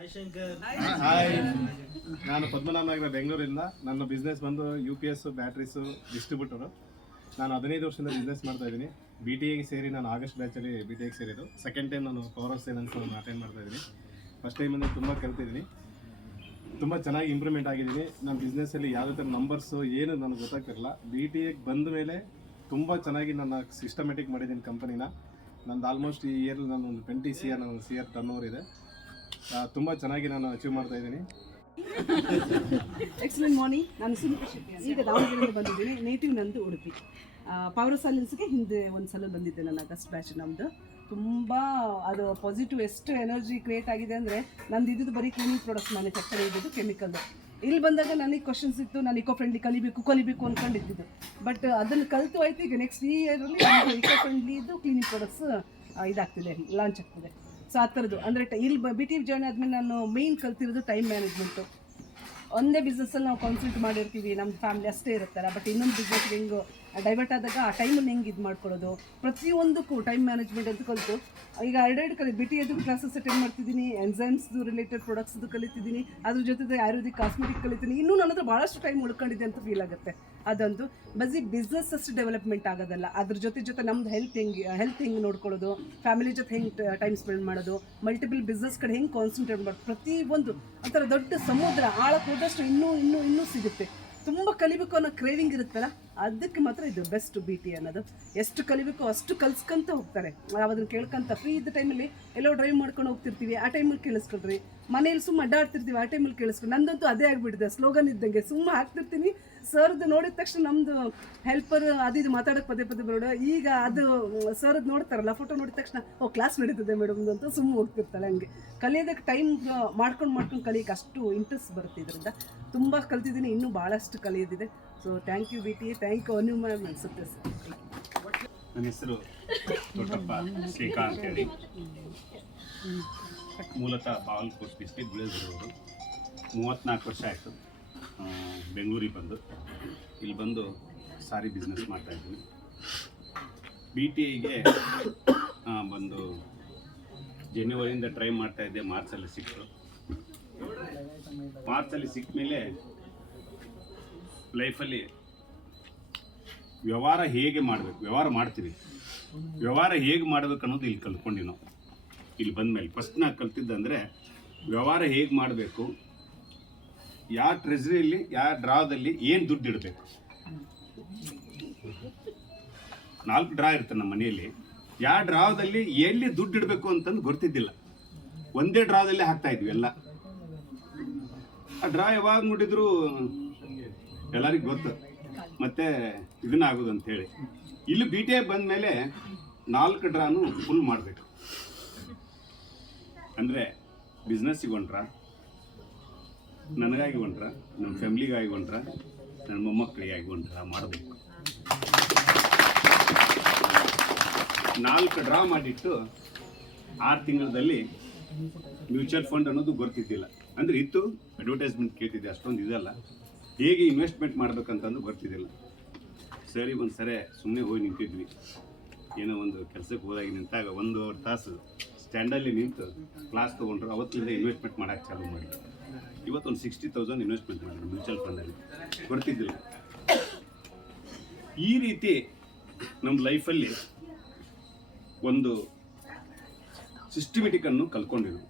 Hi ನಾನು ಪದ್ಮನಾಭ ನಗರ, ಬೆಂಗಳೂರಿಂದ. ನನ್ನ ಬಿಸ್ನೆಸ್ ಬಂದು U P S batteries distributor ನಾನು ಹದಿನೈದು ವರ್ಷದಿಂದ ಬಿಸ್ನೆಸ್ ಮಾಡ್ತಾ ಇದ್ದೀನಿ. ಬಿ ಟಿ ಎಗೆ ಸೇರಿ ನಾನು ಆಗಸ್ಟ್ ಬ್ಯಾಚಲ್ಲಿ ಬಿ ಟಿ ಎಗೆ ಸೇರಿದ್ದು. ಸೆಕೆಂಡ್ ಟೈಮ್ ನಾನು ಪವರ್ ಆಫ್ ಸೇಲನ್ಸ್ ಅಟೆಂಡ್ ಮಾಡ್ತಾ ಇದ್ದೀನಿ. ಫಸ್ಟ್ ಟೈಮಲ್ಲಿ ತುಂಬ ಕಲ್ತಿದ್ದೀನಿ. ತುಂಬ ಚೆನ್ನಾಗಿ ಇಂಪ್ರೂವ್ಮೆಂಟ್ ಆಗಿದ್ದೀನಿ. ನಮ್ಮ ಬಿಸ್ನೆಸ್ಸಲ್ಲಿ ಯಾವುದೇ ಥರ ನಂಬರ್ಸು ಏನು ನನಗೆ ಗೊತ್ತಾಗ್ತಿರಲ್ಲ ಬಿ ಟಿ ಎಗೆ ಬಂದ ಮೇಲೆ ತುಂಬ ಚೆನ್ನಾಗಿ ನನ್ನ ಸಿಸ್ಟಮೆಟಿಕ್ ಮಾಡಿದ್ದೀನಿ ಕಂಪನಿನ ನಂದು ಆಲ್ಮೋಸ್ಟ್ ಈ ಇಯರ್ ನಾನು ಒಂದು ಟ್ವೆಂಟಿ ಸಿ ಆರ್ ನನ್ನ ಸಿ ಆರ್ ಟರ್ನ್ ಓವರ್ ಇದೆ. ತುಂಬ ಚೆನ್ನಾಗಿ ನಾನು ಅಚೀವ್ ಮಾಡ್ತಾ ಇದ್ದೀನಿ. ಎಕ್ಸಲೆಂಟ್ ಮಾರ್ನಿಂಗ್ ನಾನು ಸುನೀತಾ ಶೆಟ್ಟಿ. ಈಗ ದಾವಣಗೆರೆಯಿಂದ ಬಂದಿದ್ದೀನಿ. ನೇಟಿವ್ ನಂದು ಉಡುಪಿ. ಪವರ್ ಸೈಲೆನ್ಸ್ಗೆ ಹಿಂದೆ ಒಂದು ಸಲ ಬಂದಿದ್ದೆ ನನ್ನ ಅಗಸ್ಟ್ ಬ್ಯಾಚ್ ನಮ್ಮದು ತುಂಬ ಅದು ಪಾಸಿಟಿವ್ ಎಷ್ಟು ಎನರ್ಜಿ ಕ್ರಿಯೇಟ್ ಆಗಿದೆ ಅಂದರೆ, ನಂದು ಇದ್ದು ಬರೀ ಕ್ಲೀನಿಂಗ್ ಪ್ರಾಡಕ್ಟ್ಸ್ ಮ್ಯಾನುಫ್ಯಾಕ್ಚರ್ ಇದ್ದಿದ್ದು ಕೆಮಿಕಲ್ ಇಲ್ಲಿ ಬಂದಾಗ ನನಗೆ ಕ್ವಶನ್ಸ್ ಇತ್ತು, ನಾನು ಇಕೋ ಫ್ರೆಂಡ್ಲಿ ಕಲಿಬೇಕು ಕಲಿಬೇಕು ಅಂದ್ಕೊಂಡಿದ್ದು ಬಟ್ ಅದನ್ನು ಕಲಿತು ಆಯ್ತು, ಈಗ ನೆಕ್ಸ್ಟ್ ಈ ಇಯರಲ್ಲಿ ಇಕೋ ಫ್ರೆಂಡ್ಲಿ ಇದ್ದು ಕ್ಲೀನಿಂಗ್ ಪ್ರಾಡಕ್ಟ್ಸ್ ಇದಾಗ್ತಿದೆ ಲಾಂಚ್ ಆಗ್ತಿದೆ. ಸೊ ಆ ಥರದ್ದು. ಅಂದರೆ ಇಲ್ಲಿ ಬಿ ಟಿ ಜಾಯ್ನ್ ಆದಮೇಲೆ ನಾನು ಮೇಯ್ನ್ ಕಲ್ತಿರೋದು ಟೈಮ್ ಮ್ಯಾನೇಜ್ಮೆಂಟು ಒಂದೇ ಬಿಸ್ನೆಸ್ಸಲ್ಲಿ ನಾವು ಕಾನ್ಸಂಟ್ರೇಟ್ ಮಾಡಿರ್ತೀವಿ ನಮ್ಮ ಫ್ಯಾಮಿಲಿ ಅಷ್ಟೇ ಇರುತ್ತಲ್ಲ ಬಟ್ ಇನ್ನೊಂದು ಬಿಸ್ನೆಸ್ ಹೆಂಗೆ ಡೈವರ್ಟ್ ಆದಾಗ ಆ ಟೈಮನ್ನು ಹೆಂಗೆ ಇದು ಮಾಡ್ಕೊಳ್ಳೋದು? ಪ್ರತಿಯೊಂದಕ್ಕೂ ಟೈಮ್ ಮ್ಯಾನೇಜ್ಮೆಂಟ್ ಅಂತ ಕಲಿತು. ಈಗ ಎರಡೆರಡು ಕಲಿ ಬಿ ಟಿ ಎದು ಕ್ಲಾಸಸ್ ಅಟೆಂಡ್ ಮಾಡ್ತಿದ್ದೀನಿ ಎನ್ಸೈಮ್ಸ್ದು ರಿಲೇಟೆಡ್ ಪ್ರಾಡಕ್ಟ್ಸ್ದು ಕಲಿತಿದ್ದೀನಿ, ಅದ್ರ ಜೊತೆ ಆಯುರ್ವೇದಿಕ್ ಕಾಸ್ಮೆಟಿಕ್ ಕಲಿತೀನಿ. ಇನ್ನೂ ನನ್ನ ಹತ್ರ ಭಾಳಷ್ಟು ಟೈಮ್ ಉಳ್ಕೊಂಡಿದೆ ಅಂತ ಫೀಲ್ ಆಗುತ್ತೆ. ಅದಂತೂ ಬರೀ ಬಿಸ್ನೆಸ್ ಅಷ್ಟು ಡೆವಲಪ್ಮೆಂಟ್ ಆಗೋದಲ್ಲ. ಅದ್ರ ಜೊತೆ ಜೊತೆ ನಮ್ದು ಹೆಲ್ತ್ ಹೆಂಗೆ ಹೆಲ್ತ್ ಹೆಂಗೆ ನೋಡ್ಕೊಳ್ಳೋದು? ಫ್ಯಾಮಿಲಿ ಜೊತೆ ಹೆಂಗೆ ಟೈಮ್ ಸ್ಪೆಂಡ್ ಮಾಡೋದು? ಮಲ್ಟಿಪಲ್ ಬಿಸ್ನೆಸ್ ಕಡೆ ಹೆಂಗೆ ಕಾನ್ಸಂಟ್ರೇಟ್ ಮಾಡೋದು ಪ್ರತಿಯೊಂದು ಒಂಥರ ದೊಡ್ಡ ಸಮುದ್ರ ಆಳಕ್ಕೆ ಹೋದಷ್ಟು ಇನ್ನೂ ಇನ್ನೂ ಇನ್ನೂ ಸಿಗುತ್ತೆ. ತುಂಬ ಕಲಿಬೇಕು ಅನ್ನೋ ಕ್ರೇವಿಂಗ್ ಇರುತ್ತಲ್ಲ, ಅದಕ್ಕೆ ಮಾತ್ರ ಇದು ಬೆಸ್ಟ್ ಬಿ ಟಿ ಅನ್ನೋದು. ಎಷ್ಟು ಕಲಿಬೇಕು, ಅಷ್ಟು ಕಲ್ಸ್ಕೊಂತ ಹೋಗ್ತಾರೆ. ಅದನ್ನು ಕೇಳ್ಕೊಂತ ಫ್ರೀ ಇದ್ದ ಟೈಮಲ್ಲಿ ಎಲ್ಲೋ ಡ್ರೈವ್ ಮಾಡ್ಕೊಂಡು ಹೋಗ್ತಿರ್ತೀವಿ, ಆ ಟೈಮಲ್ಲಿ ಕೇಳಿಸ್ಕೊಳ್ರಿ. ಮನೇಲಿ ಸುಮ್ಮ ಅಡ್ಡಾಡ್ತಿರ್ತೀವಿ, ಆ ಟೈಮಲ್ಲಿ ಕೇಳಿಸ್ಕೊಂಡು ನಂದಂತೂ ಅದೇ ಆಗಿಬಿಟ್ಟಿದೆ ಸ್ಲೋಗನ್ ಇದ್ದಂಗೆ ಸುಮ್ಮ ಹಾಕ್ತಿರ್ತೀನಿ ಸರ್ದು ನೋಡಿದ ತಕ್ಷಣ ನಮ್ಮದು ಹೆಲ್ಪರ್ ಅದು ಇದು ಮಾತಾಡೋಕೆ ಪದೇ ಪದೇ ಬರೋಡ. ಈಗ ಅದು ಸರ್ದು ನೋಡ್ತಾರಲ್ಲ ಫೋಟೋ ನೋಡಿದ ತಕ್ಷಣ, ಓ ಕ್ಲಾಸ್ ನಡೀತದೆ ಮೇಡಮ್ ಅಂತ ಸುಮ್ಮ ಹೋಗ್ತಿರ್ತಾಳೆ ಹಂಗೆ. ಕಲಿಯೋದಕ್ಕೆ ಟೈಮ್ ಮಾಡ್ಕೊಂಡು ಮಾಡ್ಕೊಂಡು ಕಲಿಯೋಕೆ ಅಷ್ಟು ಇಂಟ್ರೆಸ್ಟ್ ಬರುತ್ತೆ ಇದರಿಂದ. ತುಂಬ ಕಲ್ತಿದ್ದೀನಿ, ಇನ್ನೂ ಭಾಳಷ್ಟು ಕಲಿಯೋದಿದೆ. So thank you B T thank you Anu ma'am ಅನಿಸುತ್ತೆ ನನ್ನ ಹೆಸರು ದೊಡ್ಡಪ್ಪ ಶ್ರೀಕಾಂತ್ ಹೇಳಿ. ಮೂಲತಃ ಬಾಗಲಕೋಟೆ ಡಿಸ್ಟಿಕ್ ಬಿಳಿಸಿರೋರು ಮೂವತ್ತ್ನಾಲ್ಕು ವರ್ಷ ಆಯಿತು. ಬೆಂಗಳೂರಿಗೆ ಬಂದು. ಇಲ್ಲಿ ಬಂದು ಸಾರಿ ಬಿಸ್ನೆಸ್ ಮಾಡ್ತಾಯಿದ್ದೀನಿ ಬಿ ಟಿ ಐಗೆ ಬಂದು ಜನವರಿಯಿಂದ ಟ್ರೈ ಮಾಡ್ತಾ ಇದ್ದೆ, ಮಾರ್ಚಲ್ಲಿ ಸಿಕ್ತು. ಮಾರ್ಚಲ್ಲಿ ಸಿಕ್ಕ ಮೇಲೆ ಲೈಫಲ್ಲಿ ವ್ಯವಹಾರ ಹೇಗೆ ಮಾಡಬೇಕು, ವ್ಯವಹಾರ ಮಾಡ್ತೀವಿ. ವ್ಯವಹಾರ ಹೇಗೆ ಮಾಡಬೇಕು ಅನ್ನೋದು ಇಲ್ಲಿ ಕಲ್ತ್ಕೊಂಡಿ ನಾವು. ಇಲ್ಲಿ ಬಂದ ಮೇಲೆ ಫಸ್ಟ್ ನಾ ಕಲ್ತಿದ್ದಂದರೆ ವ್ಯವಹಾರ ಹೇಗೆ ಮಾಡಬೇಕು ಯಾವ ಟ್ರೆಜರಿಯಲ್ಲಿ ಯಾವ ಡ್ರಾದಲ್ಲಿ ಏನು ದುಡ್ಡು ಇಡಬೇಕು? ನಾಲ್ಕು ಡ್ರಾ ಇರ್ತದೆ ನಮ್ಮ ಮನೆಯಲ್ಲಿ. ಯಾವ ಡ್ರಾದಲ್ಲಿ ಎಲ್ಲಿ ದುಡ್ಡು ಇಡಬೇಕು ಅಂತಂದು ಗೊತ್ತಿದ್ದಿಲ್ಲ. ಒಂದೇ ಡ್ರಾದಲ್ಲಿ ಹಾಕ್ತಾ ಇದ್ವಿ ಎಲ್ಲ. ಆ ಡ್ರಾ ಯಾವಾಗ ನೋಡಿದ್ರು ಎಲ್ಲರಿಗೂ ಗೊತ್ತು. ಮತ್ತೆ ಇದನ್ನ ಆಗೋದು ಅಂತ ಹೇಳಿ. ಇಲ್ಲಿ ಬಿ ಟಿ ಐ ಬಂದ ಮೇಲೆ ನಾಲ್ಕು ಡ್ರಾನು ಫುಲ್ ಮಾಡಬೇಕು. ಅಂದರೆ ಬಿಸ್ನೆಸ್ಸಿಗೆ ಹೊಂಟ್ರ ನನಗಾಗಿ ಹೊಂಟ್ರ ನಮ್ಮ ಫ್ಯಾಮ್ಲಿಗಾಗಿ ಹೊಂಟ್ರ ನನ್ನ ಮೊಮ್ಮಕ್ಕಳಿಗಾಗಿ ಹೊಂಟ್ರ ಮಾಡಬೇಕು. ನಾಲ್ಕು ಡ್ರಾ ಮಾಡಿಟ್ಟು ಆರು ತಿಂಗಳಲ್ಲಿ ಮ್ಯೂಚುವಲ್ ಫಂಡ್ ಅನ್ನೋದು ಗೊತ್ತಿದ್ದಿಲ್ಲ ಅಂದರೆ ಇತ್ತು ಅಡ್ವರ್ಟೈಸ್ಮೆಂಟ್ ಕೇಳ್ತಿದ್ದೆ ಅಷ್ಟೊಂದು ಇದಲ್ಲ. ಹೇಗೆ ಇನ್ವೆಸ್ಟ್ಮೆಂಟ್ ಮಾಡಬೇಕಂತಂದು ಬರ್ತಿದ್ದಿಲ್ಲ. ಸರಿ ಒಂದು ಸರಿ ಸುಮ್ಮನೆ ಹೋಗಿ ನಿಂತಿದ್ವಿ. ಏನೋ ಒಂದು ಕೆಲಸಕ್ಕೆ ಹೋದಾಗ ನಿಂತಾಗ ಒಂದು ತಾಸು ಸ್ಟ್ಯಾಂಡಲ್ಲಿ ನಿಂತು ಕ್ಲಾಸ್ ತೊಗೊಂಡ್ರು, ಅವತ್ತಿಂದ ಇನ್ವೆಸ್ಟ್ಮೆಂಟ್ ಮಾಡೋಕ್ಕೆ ಚಾಲೂ ಮಾಡಿ ಇವತ್ತೊಂದು ಸಿಕ್ಸ್ಟಿ ತೌಸಂಡ್ ಇನ್ವೆಸ್ಟ್ಮೆಂಟ್ ಮಾಡಿದ್ರು ಮ್ಯೂಚುವಲ್ ಫಂಡಲ್ಲಿ ಗೊತ್ತಿದ್ದಿಲ್ಲ ಈ ರೀತಿ ನಮ್ಮ ಲೈಫಲ್ಲಿ ಒಂದು ಸಿಸ್ಟಮೆಟಿಕನ್ನು ಕಲ್ತ್ಕೊಂಡಿರು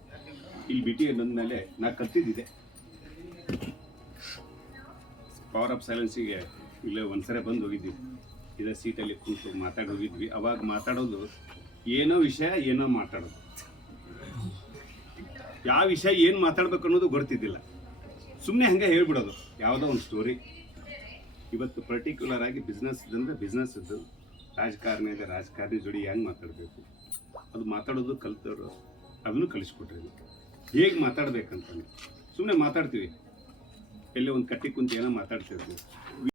ಇಲ್ಲಿ ಬಿ ಟಿ ಮೇಲೆ ನಾ ಕಲ್ತಿದ್ದಿದೆ. ಪವರ್ ಆಫ್ ಸೈಲೆನ್ಸಿಗೆ ಇಲ್ಲೇ ಒಂದ್ಸರಿ ಬಂದು ಹೋಗಿದ್ವಿ. ಇದೇ ಸೀಟಲ್ಲಿ ಕೂತು ಮಾತಾಡಿ ಹೋಗಿದ್ವಿ. ಅವಾಗ ಮಾತಾಡೋದು ಏನೋ ವಿಷಯ, ಏನೋ ಮಾತಾಡೋದು. ಯಾವ ವಿಷಯ ಏನು ಮಾತಾಡ್ಬೇಕು ಅನ್ನೋದು ಗೊತ್ತಿದ್ದಿಲ್ಲ. ಸುಮ್ಮನೆ ಹಂಗೆ ಹೇಳ್ಬಿಡೋದು. ಯಾವುದೋ ಒಂದು ಸ್ಟೋರಿ ಇವತ್ತು ಪರ್ಟಿಕ್ಯುಲರ್ ಆಗಿ ಬಿಸ್ನೆಸ್ ಅಂದರೆ ಬಿಸ್ನೆಸ್ ಇದ್ದು ರಾಜಕಾರಣ ಇದೆ ರಾಜಕಾರಣಿ ಜೋಡಿ ಹೆಂಗೆ ಮಾತಾಡಬೇಕು? ಅದು ಮಾತಾಡೋದು ಕಲ್ತವ್ರು. ಅದನ್ನು ಕಲಿಸ್ಕೊಟ್ರಿ ಹೇಗೆ ಮಾತಾಡ್ಬೇಕಂತಾನೆ ಸುಮ್ಮನೆ ಮಾತಾಡ್ತೀವಿ. ಎಲ್ಲೇ ಒಂದು ಕಟ್ಟಿ ಕುಂತು ಏನೋ ಮಾತಾಡ್ತಿರ್ತೀವಿ.